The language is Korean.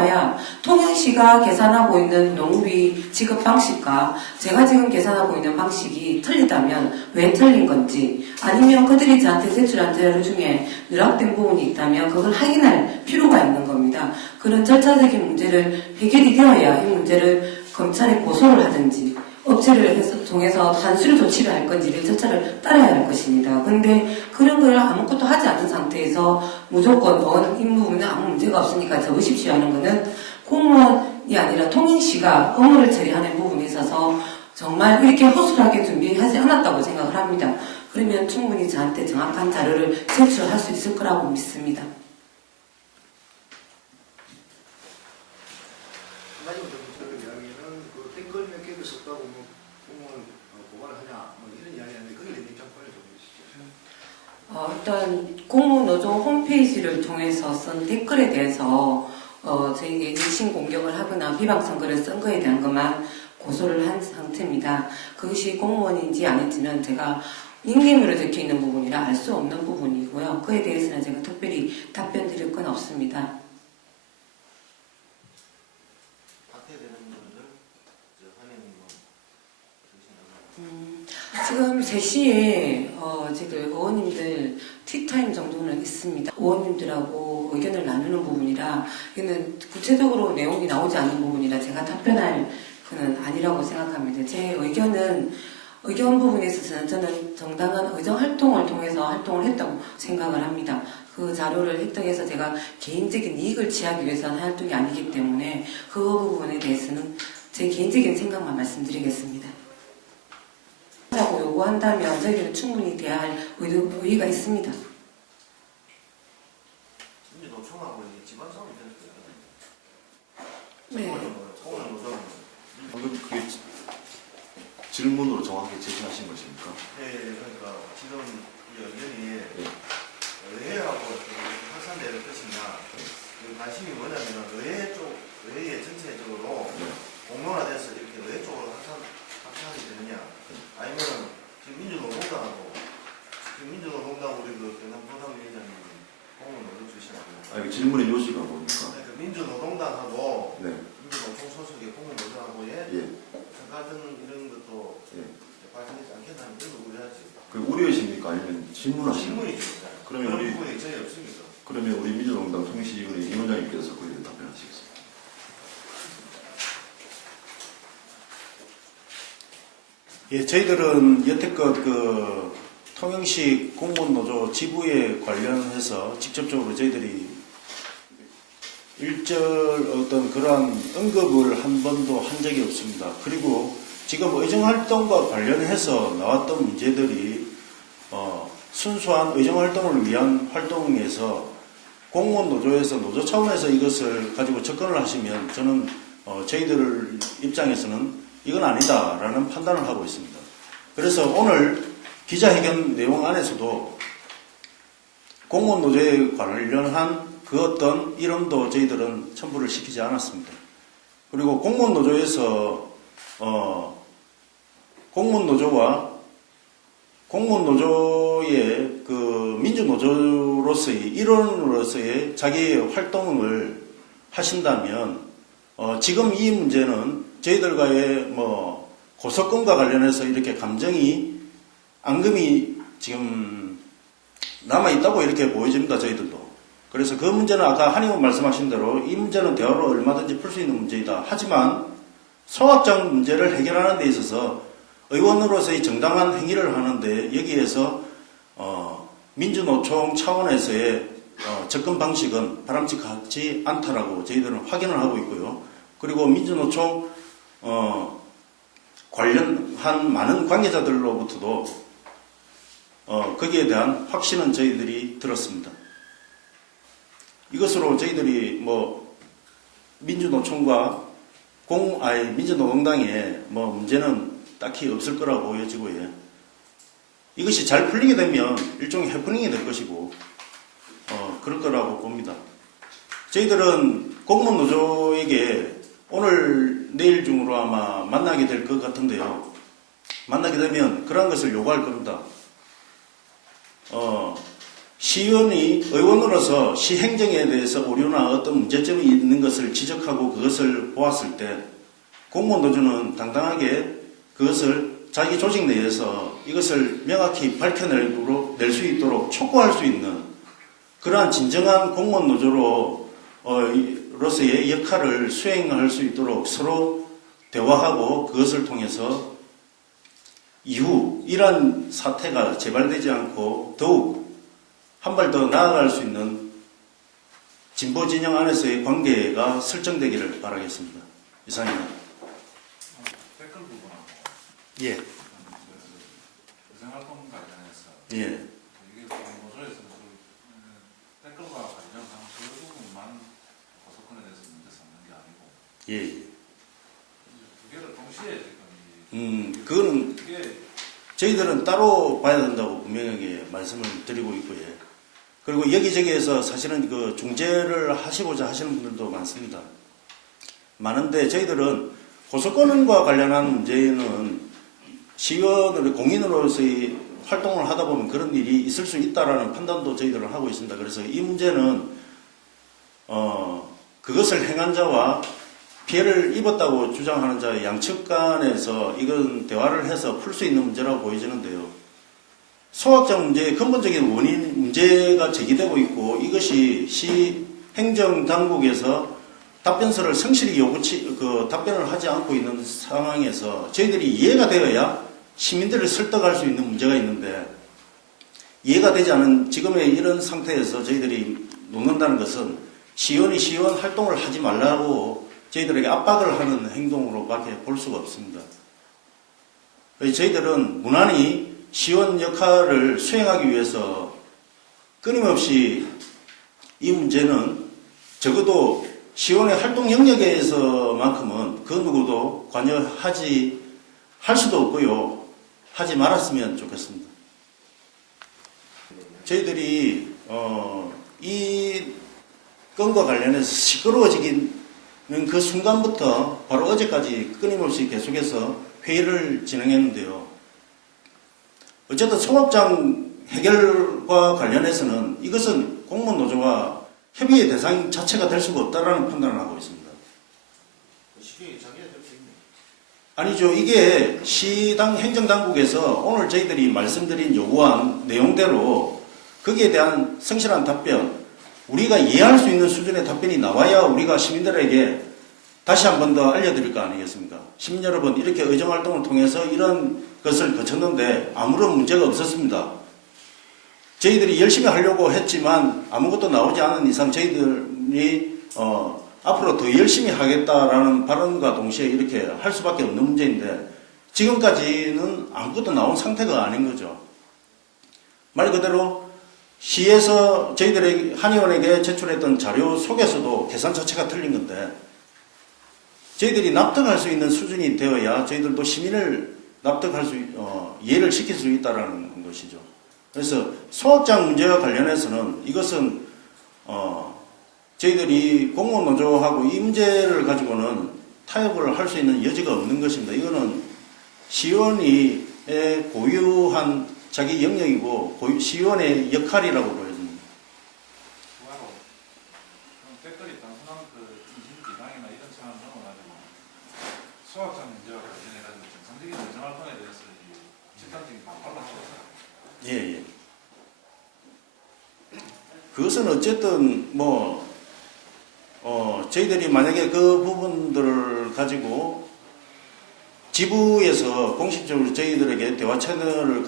나와야 통영시가 계산하고 있는 농업비 지급 방식과 제가 지금 계산하고 있는 방식이 틀리다면 왜 틀린 건지, 아니면 그들이 저한테 제출한 자료 중에 누락된 부분이 있다면 그걸 확인할 필요가 있는 겁니다. 그런 절차적인 문제를 해결이 되어야 이 문제를 검찰에 고소를 하든지 업체를 통해서 단수를 조치를 할 건지를 절차를 따라야 할 것입니다. 근데 그런 걸 아무것도 하지 않은 상태에서 무조건 이 부분은 아무 문제가 없으니까 적으십시오 하는 거는 공무원이 아니라 통영시가 업무를 처리하는 부분에 있어서 정말 이렇게 허술하게 준비하지 않았다고 생각을 합니다. 그러면 충분히 저한테 정확한 자료를 제출할 수 있을 거라고 믿습니다. 댓글 몇 개를 썼다고 공무원 고발을 하냐 이런 이야기하는데 거기에 대한 입장 보여주시죠. 일단 공무노조 홈페이지를 통해서 쓴 댓글에 대해서 저에게 인신 공격을 하거나 비방성 글을 쓴 거에 대한 것만 고소를 한 상태입니다. 그것이 공무원인지 아닌지는 제가 닉네임으로 적혀있는 부분이라 알 수 없는 부분이고요. 그에 대해서는 제가 특별히 답변 드릴 건 없습니다. 지금 3시에 저희들 의원님들 티타임 정도는 있습니다. 의원님들하고 의견을 나누는 부분이라 이거는 구체적으로 내용이 나오지 않는 부분이라 제가 답변할 그는 아니라고 생각합니다. 제 의견 부분에 있어서는 저는 정당한 의정활동을 통해서 활동을 했다고 생각을 합니다. 그 자료를 획득해서 제가 개인적인 이익을 취하기 위해서 한 활동이 아니기 때문에 그 부분에 대해서는 제 개인적인 생각만 말씀드리겠습니다. 라고 요구한다면 저희들은 충분히 대할 의의가 있습니다. 노총하고 집안 싸움이 네. 방금 그게 질문으로 정확히 제시하신 것입니까? 네, 그러니까 지금 이 의견이 의회하고 확산될 것이냐 관심이 뭐냐면 의회 전체적으로 공론화돼서 이렇게 의회 쪽으로 확산하게 되느냐, 아니면 지금 민주노동당하고 우리 그 경남도당위원장님 공문 올려주시나요? 질문의 요지가 뭡니까? 그 민주노동당하고 네. 민주노총 소속의 공무노조하고의 같은 이런 것도 발생하지 않겠다는 그런 거 우려하지. 그 우려이십니까? 아니면 질문하시는 질문이죠. 그러면 그런 부분이 전혀 없습니다. 그러면 우리 민주노동당 통시위원회 임 원장님께서 거기에 답변하시겠습니다. 예, 저희들은 여태껏 통영시 공무원노조 지부에 관련해서 직접적으로 저희들이 일절 어떤 그러한 언급을 한 번도 한 적이 없습니다. 그리고 지금 의정활동과 관련해서 나왔던 문제들이 순수한 의정활동을 위한 활동에서 공무원노조에서 노조 차원에서 이것을 가지고 접근을 하시면 저는 저희들 입장에서는 이건 아니다라는 판단을 하고 있습니다. 그래서 오늘 기자회견 내용 안에서도 공무원 노조에 관련한 그 어떤 이름도 저희들은 첨부를 시키지 않았습니다. 그리고 공무원 노조에서 공무원 노조와 공무원 노조의 그 민주노조로서의 일원으로서의 자기의 활동을 하신다면 지금 이 문제는 저희들과의 고소권과 관련해서 이렇게 감정이 앙금이 지금 남아있다고 이렇게 보여집니다. 저희들도. 그래서 그 문제는 아까 한의원 말씀하신 대로 이 문제는 대화로 얼마든지 풀 수 있는 문제이다. 하지만 소확장 문제를 해결하는 데 있어서 의원으로서의 정당한 행위를 하는데 여기에서 민주노총 차원에서의 접근 방식은 바람직하지 않다라고 저희들은 확인을 하고 있고요. 그리고 민주노총 관련한 많은 관계자들로부터도 거기에 대한 확신은 저희들이 들었습니다. 이것으로 저희들이 민주노총과 민주노동당에 문제는 딱히 없을 거라고 보여지고요. 이것이 잘 풀리게 되면 일종의 해프닝이 될 것이고 그럴 거라고 봅니다. 저희들은 공무원노조에게 오늘 내일 중으로 아마 만나게 될 것 같은데요. 만나게 되면 그런 것을 요구할 겁니다. 시의원이 의원으로서 시 행정에 대해서 오류나 어떤 문제점이 있는 것을 지적하고 그것을 보았을 때 공무원 노조는 당당하게 그것을 자기 조직 내에서 이것을 명확히 밝혀낼 수 있도록 촉구할 수 있는 그러한 진정한 공무원 노조로서의 역할을 수행할 수 있도록 서로 대화하고 그것을 통해서 이후 이러한 사태가 재발되지 않고 더욱 한 발 더 나아갈 수 있는 진보 진영 안에서의 관계가 설정되기를 바라겠습니다. 이상입니다. 댓글 부분하고 예, 의정활동 관련해서 예, 이게 노조에서 댓글과 관련한 그 부분만 고소권에 대해서 문제 삼는 게 아니고 예. 두 개를 동시에 지금 그거는 이게 저희들은 따로 봐야 된다고 분명하게 말씀을 드리고 있고요. 그리고 여기저기에서 사실은 그 중재를 하시고자 하시는 분들도 많습니다. 많은데 저희들은 고소권과 관련한 문제는 시의원으로 공인으로서의 활동을 하다 보면 그런 일이 있을 수 있다라는 판단도 저희들은 하고 있습니다. 그래서 이 문제는 그것을 행한 자와 피해를 입었다고 주장하는 자의 양측 간에서 이건 대화를 해서 풀 수 있는 문제라고 보여지는데요. 소각장 문제의 근본적인 원인 문제가 제기되고 있고 이것이 시 행정당국에서 답변서를 성실히 답변을 하지 않고 있는 상황에서 저희들이 이해가 되어야 시민들을 설득할 수 있는 문제가 있는데 이해가 되지 않은 지금의 이런 상태에서 저희들이 놓는다는 것은 시의원이 시의원 활동을 하지 말라고 저희들에게 압박을 하는 행동으로밖에 볼 수가 없습니다. 저희들은 무난히 시의원 역할을 수행하기 위해서 끊임없이 이 문제는 적어도 시의원의 활동 영역에서만큼은 그 누구도 관여하지 할 수도 없고요. 하지 말았으면 좋겠습니다. 저희들이 이 건과 관련해서 시끄러워지는 그 순간부터 바로 어제까지 끊임없이 계속해서 회의를 진행했는데요. 어쨌든 소각장 해결과 관련해서는 이것은 공무원 노조와 협의의 대상 자체가 될 수가 없다라는 판단을 하고 있습니다. 쉽게 자기가 될수 있네. 아니죠. 이게 시당 행정당국에서 오늘 저희들이 말씀드린 요구한 내용대로 거기에 대한 성실한 답변, 우리가 이해할 수 있는 수준의 답변이 나와야 우리가 시민들에게 다시 한 번 더 알려드릴 거 아니겠습니까? 시민 여러분, 이렇게 의정활동을 통해서 이런 것을 거쳤는데 아무런 문제가 없었습니다. 저희들이 열심히 하려고 했지만 아무것도 나오지 않은 이상 저희들이 앞으로 더 열심히 하겠다라는 발언과 동시에 이렇게 할 수밖에 없는 문제인데 지금까지는 아무것도 나온 상태가 아닌 거죠. 말 그대로 시에서 저희들에게 한의원에게 제출했던 자료 속에서도 계산 자체가 틀린 건데 저희들이 납득할 수 있는 수준이 되어야 저희들도 시민을 납득할 수 이해를 시킬 수 있다라는 것이죠. 그래서 소각장 문제와 관련해서는 이것은 저희들이 공무원 노조하고 이 문제를 가지고는 타협을 할 수 있는 여지가 없는 것입니다. 이거는 시의원이 고유한 자기 영역이고 시의원의 역할이라고 보여집니다. 추가로 댓글이 단순한 그 인신 비방이나 이런 차원 넘어가지고 소각장 문제와 관련해가지고 정상적인 의정활동에 대해서 집단적인 반발을 하고 있어요. 예. 그것은 어쨌든 저희들이 만약에 그 부분들을 가지고 지부에서 공식적으로 저희들에게 대화 채널을